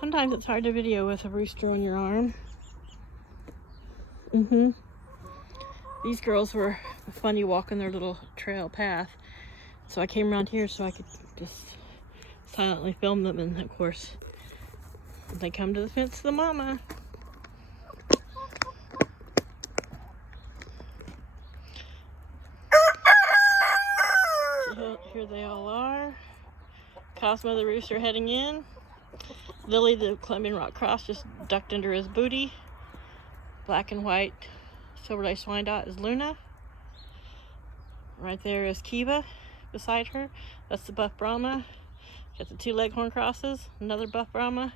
Sometimes it's hard to video with a rooster on your arm. These girls were funny walking their little trail path. So I came around here so I could just silently film them, and of course, they come to the fence to the mama. So here they all are. Cosmo the rooster heading in. Lily the Colombian rock cross just ducked under his booty. Black and white silver-laced Wyandotte is Luna. Right there is Kiva beside her. That's the buff Brahma. Got the two leghorn crosses, another buff Brahma,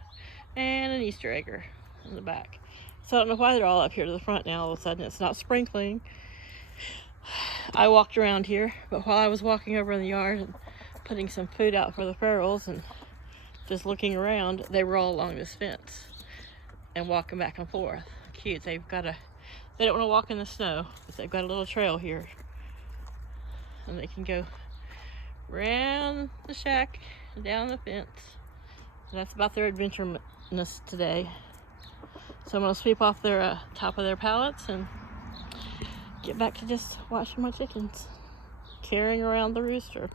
and an Easter egger in the back. So I don't know why they're all up here to the front now all of a sudden. It's not sprinkling. I walked around here, but while I was walking over in the yard and putting some food out for the ferals and just looking around, they were all along this fence and walking back and forth. Cute. They don't want to walk in the snow, but they've got a little trail here. And they can go around the shack and down the fence. And that's about their adventureness today. So I'm going to sweep off their top of their pallets and get back to just watching my chickens, carrying around the rooster.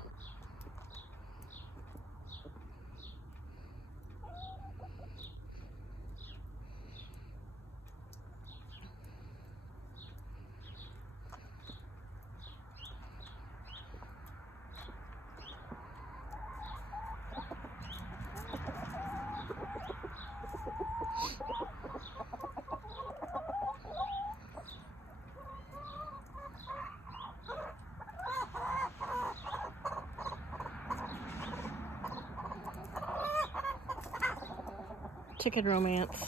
Chicken romance.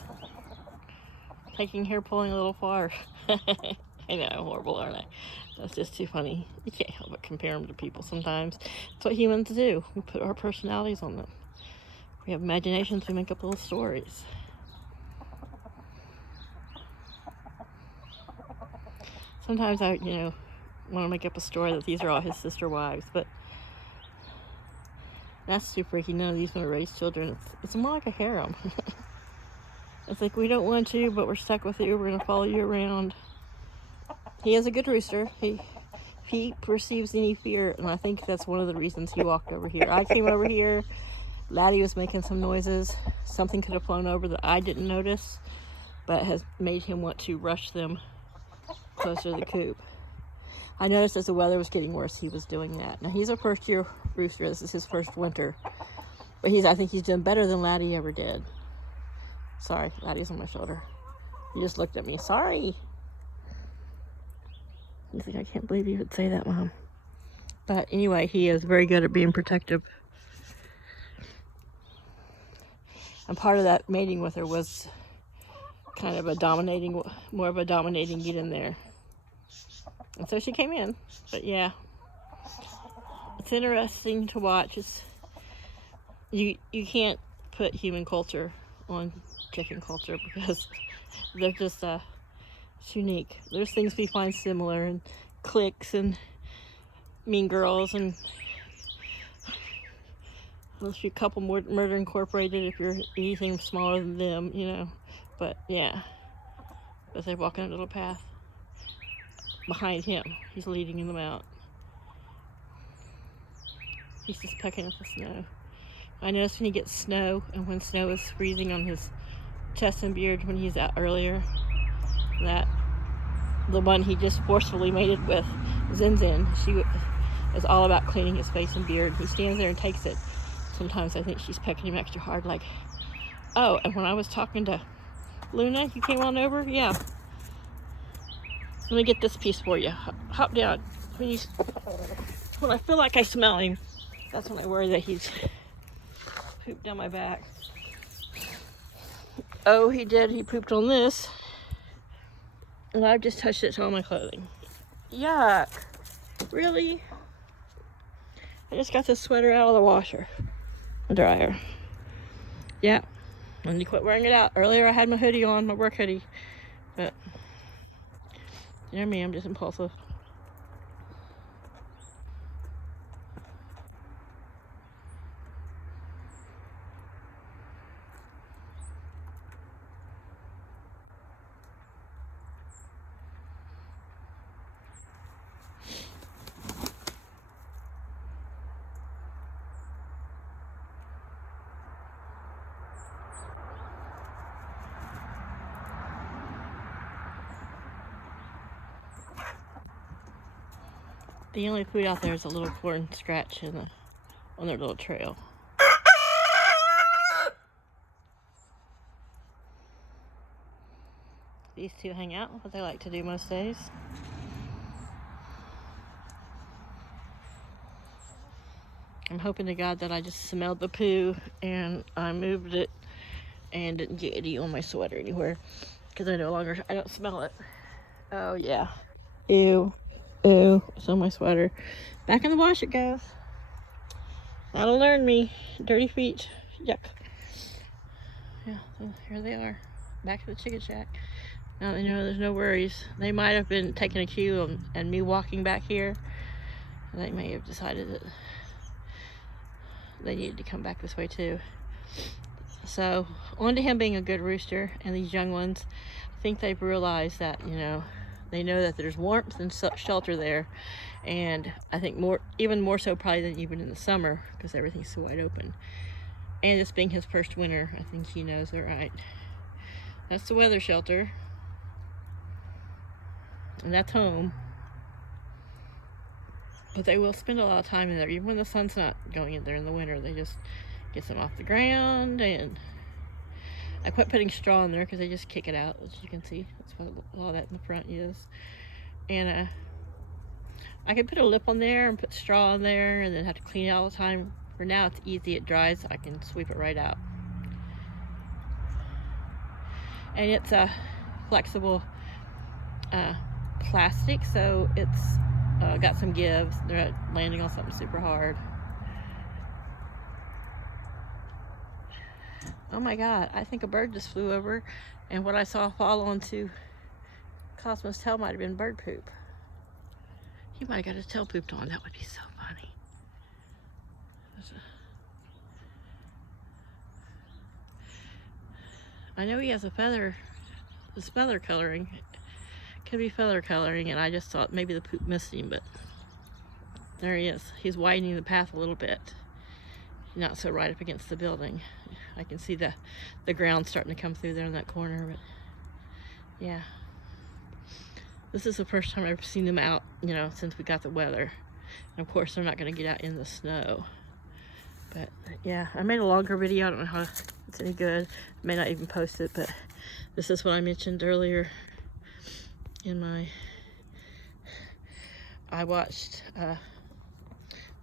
Taking hair pulling a little far. I know, horrible, aren't I? That's just too funny. You can't help but compare them to people sometimes. That's what humans do. We put our personalities on them. We have imaginations, we make up little stories. Sometimes I, want to make up a story that these are all his sister wives, but that's too freaky. None of these want to raise children. It's more like a harem. It's like, we don't want to, but we're stuck with you. We're going to follow you around. He is a good rooster. He perceives any fear, and I think that's one of the reasons he walked over here. I came over here. Laddie was making some noises. Something could have flown over that I didn't notice, but has made him want to rush them closer to the coop. I noticed as the weather was getting worse, he was doing that. Now, he's a first-year rooster. This is his first winter. But I think he's done better than Laddie ever did. Sorry, Laddie's on my shoulder. He just looked at me. Sorry. He's like, I can't believe you would say that, Mom. But anyway, he is very good at being protective. And part of that mating with her was kind of more of a dominating get in there. And so she came in. But yeah, it's interesting to watch. You can't put human culture on chicken culture because they're just it's unique. There's things we find similar, and cliques and Mean Girls, and a few couple more Murder Incorporated if you're anything smaller than them, But yeah, as they walk in a little path behind him, he's leading them out. He's just pecking at the snow. I noticed when he gets snow, and when snow is freezing on his chest and beard when he's out earlier, that the one he just forcefully mated with, Zin Zin, she is all about cleaning his face and beard. He stands there and takes it. Sometimes I think she's pecking him extra hard, like, oh, and when I was talking to Luna, you came on over? Yeah. Let me get this piece for you. Hop down. When I feel like I smell him, that's when I worry that he's pooped down my back. Oh, he did. He pooped on this. And I've just touched it to all my clothing. Yuck. Really? I just got this sweater out of the washer. Dryer. Yeah. I need to quit wearing it out. Earlier I had my hoodie on, my work hoodie. But, you know me, I'm just impulsive. The only food out there is a little corn scratch on their little trail. These two hang out, what they like to do most days. I'm hoping to God that I just smelled the poo and I moved it and didn't get any on my sweater anywhere, because I don't smell it. Oh yeah. Ew. Ew. It's on my sweater. Back in the wash it goes. That'll learn me. Dirty feet. Yuck. Yeah, so here they are. Back to the chicken shack. Now they know there's no worries. They might have been taking a cue and me walking back here. They may have decided that they needed to come back this way too. So, on to him being a good rooster, and these young ones, I think they've realized that, they know that there's warmth and shelter there, and I think even more so probably than even in the summer, because everything's so wide open. And this being his first winter, I think he knows it right. That's the weather shelter, and that's home. But they will spend a lot of time in there, even when the sun's not going in there in the winter. They just get them off the ground, and I quit putting straw in there because they just kick it out, as you can see. That's what all that in the front is. And I could put a lip on there and put straw on there and then have to clean it all the time. For now, it's easy. It dries. I can sweep it right out. And it's a flexible plastic, so it's got some give. They're not landing on something super hard. Oh my God, I think a bird just flew over, and what I saw fall onto Cosmo's tail might have been bird poop. He might have got his tail pooped on. That would be so funny. I know he has a feather. It's feather coloring. Could be feather coloring, and I just thought maybe the poop missed him, but there he is. He's widening the path a little bit. Not so right up against the building. I can see the ground starting to come through there in that corner, but yeah. This is the first time I've ever seen them out, since we got the weather. And of course, they're not going to get out in the snow. But yeah, I made a longer video. I don't know how it's any good. I may not even post it, but this is what I mentioned earlier in I watched,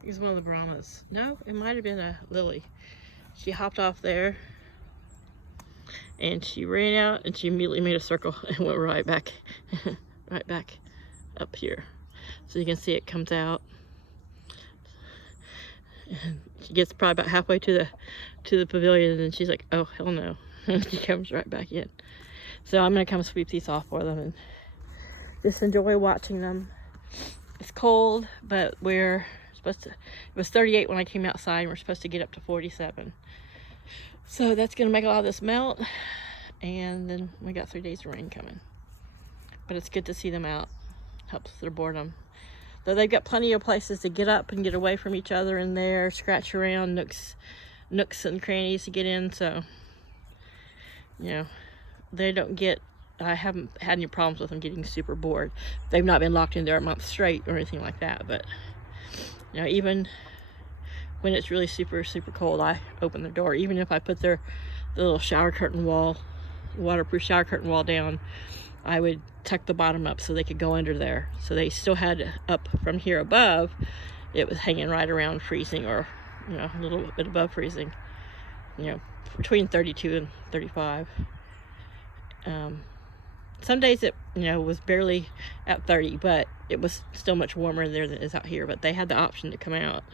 he's one of the Brahmas. No, it might have been a Lily. She hopped off there and she ran out and she immediately made a circle and went right back right back up here. So you can see it comes out, and she gets probably about halfway to the pavilion, and she's like, oh hell no. And she comes right back in. So I'm gonna come sweep these off for them and just enjoy watching them. It's cold, but it was 38 when I came outside, and we're supposed to get up to 47. So that's gonna make a lot of this melt, and then we got 3 days of rain coming. But it's good to see them out. Helps their boredom. Though they've got plenty of places to get up and get away from each other in there, scratch around, nooks and crannies to get in, so they don't get, I haven't had any problems with them getting super bored. They've not been locked in there a month straight or anything like that, but even when it's really super, super cold, I open the door. Even if I put the little shower curtain wall, waterproof shower curtain wall down, I would tuck the bottom up so they could go under there. So they still had up from here above, it was hanging right around freezing, or a little bit above freezing, between 32 and 35. Some days it was barely at 30, but it was still much warmer there than it is out here. But they had the option to come out,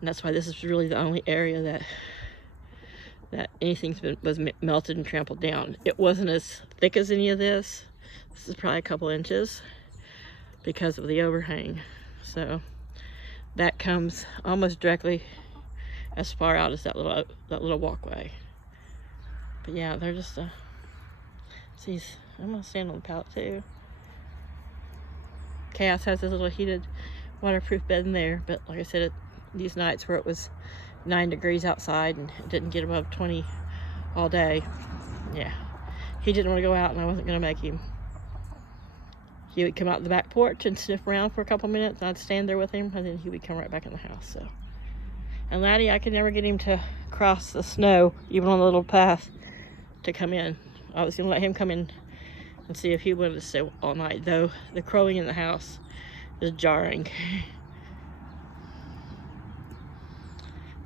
and that's why this is really the only area that anything was melted and trampled down. It wasn't as thick as any of this. This is probably a couple inches because of the overhang. So that comes almost directly as far out as that little walkway. But yeah, they're just see, I'm gonna stand on the pallet too. Chaos has this little heated waterproof bed in there, but like I said, these nights where it was 9 degrees outside and it didn't get above 20 all day, yeah, he didn't want to go out, and I wasn't gonna make him. he would come out the back porch and sniff around for a couple minutes, and I'd stand there with him, and then he would come right back in the house. So, and Laddie, I could never get him to cross the snow, even on the little path, to come in. I was gonna let him come in and see if he wanted to stay all night, though the crowing in the house is jarring.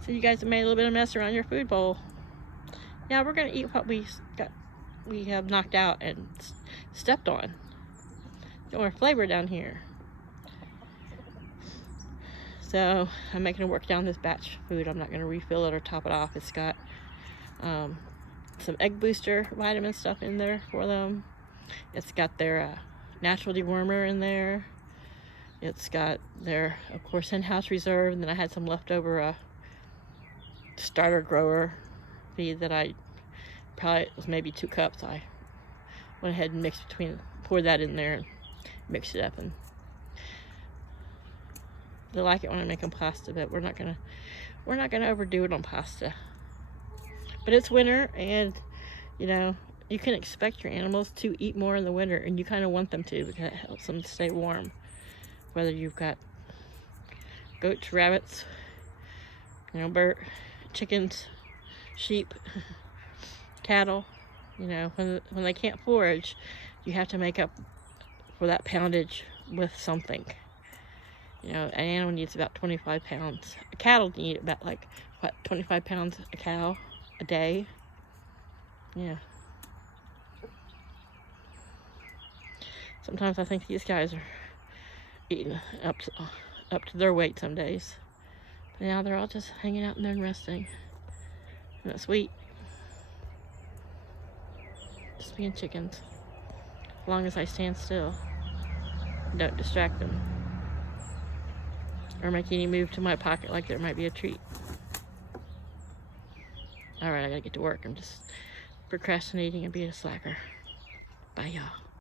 So you guys have made a little bit of mess around your food bowl. Yeah, we're gonna eat what we have knocked out and stepped on. Got more flavor down here. So I'm making it work down this batch food. I'm not gonna refill it or top it off. It's got some egg booster vitamin stuff in there for them. It's got their natural dewormer in there. It's got their, of course, in-house reserve, and then I had some leftover starter grower feed that I probably was maybe 2 cups. I went ahead and poured that in there and mixed it up, and they like it when I'm making pasta, but we're not gonna overdo it on pasta. But it's winter, and you know, you can expect your animals to eat more in the winter, and you kind of want them to, because it helps them stay warm. Whether you've got goats, rabbits, you know, chickens, sheep, cattle, you know, when they can't forage, you have to make up for that poundage with something. You know, an animal needs about 25 pounds. A cattle need about 25 pounds a cow a day. Yeah. Sometimes I think these guys are eating up to their weight some days. But now they're all just hanging out in there and resting. And that's sweet. Just being chickens. As long as I stand still. Don't distract them. Or make any move to my pocket like there might be a treat. Alright, I gotta get to work. I'm just procrastinating and being a slacker. Bye, y'all.